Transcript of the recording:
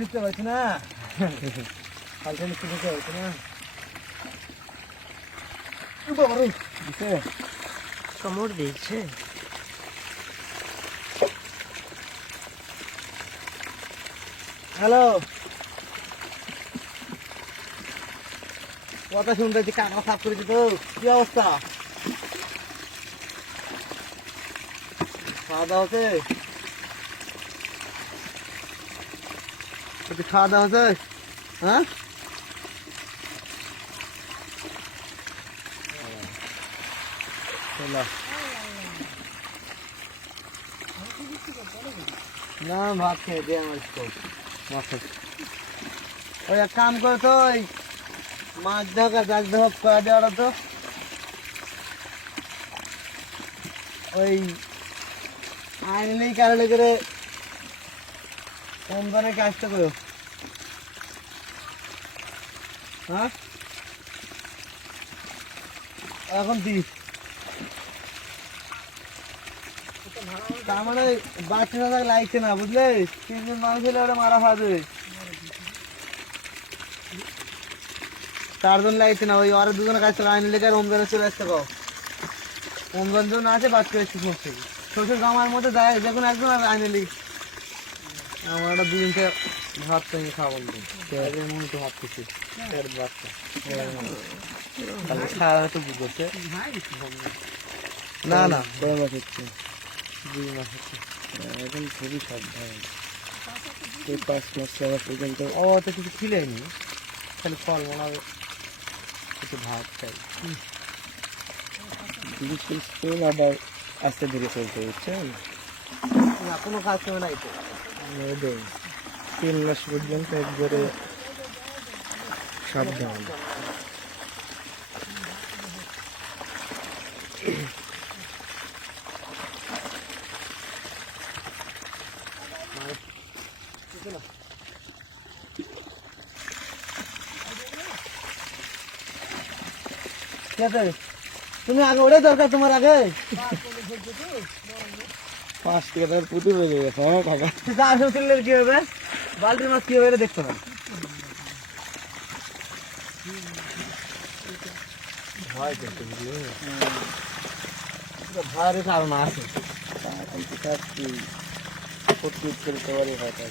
দিতে পারছি না হালকা নিচে দিতে পারছি না দিছে কামড় দিয়েছে। হ্যালো কথা শুনতে কাকা সাফ করেছি তো কি অবস্থা খাওয়া দাওয়া হচ্ছে খাওয়া দাওয়া হচ্ছে হ্যাঁ না ভাত খেয়ে দিয়ে আমার ওই এক কাম করে তো ওই মাছ ধোক আর গাছ ধোক করে দেওয়ার তো ওই আইনেই কারণে করে কোম্পানির কাজটা করো হ্যাঁ এখন দিস তার মানে বাচ্চা লাগছে না বুঝলে 3 জন মানুষ হলে ওটা মারা হবে 4 জন লাগছে না ওই আর 2 জনের কাজ আইন লেগে রমজানে চলে আসতে কো রমজান জন আছে বাচ্চা একটু সমস্যা শ্বশুর গামার মধ্যে যায় যখন একজন আর আইনে লিখ আমার একটা 2 দিনকে ভাত তো খাওয়া বলবো এর মনে তো ভাত খেয়েছি এর বাচ্চা তাহলে খাওয়া তো বুঝছে না না কয় মাস হচ্ছে 2 মাস হচ্ছে এখন খুবই সাবধান 5 মাস 6 মাস পর্যন্ত ও তো কিছু খিলেনি খালি ফল বানাবে কিছু ভাত খাই স্কুল আবার আস্তে ধীরে চলতে বুঝছেন না কোনো কাজ করে নাই তো 3 মাস পর্যন্ত একবারে সাবধান তুমি আগে ওটাই দরকার তোমার আগে 5 টাকার পুতুল হয়ে গেছে হ্যাঁ বাবা যা আসলে কি হবে বালতির মাছ কি হবে দেখতে না ভয় করতে বুঝলি ভয়ের কারণ আছে প্রত্যেক করতে পারি হয়তো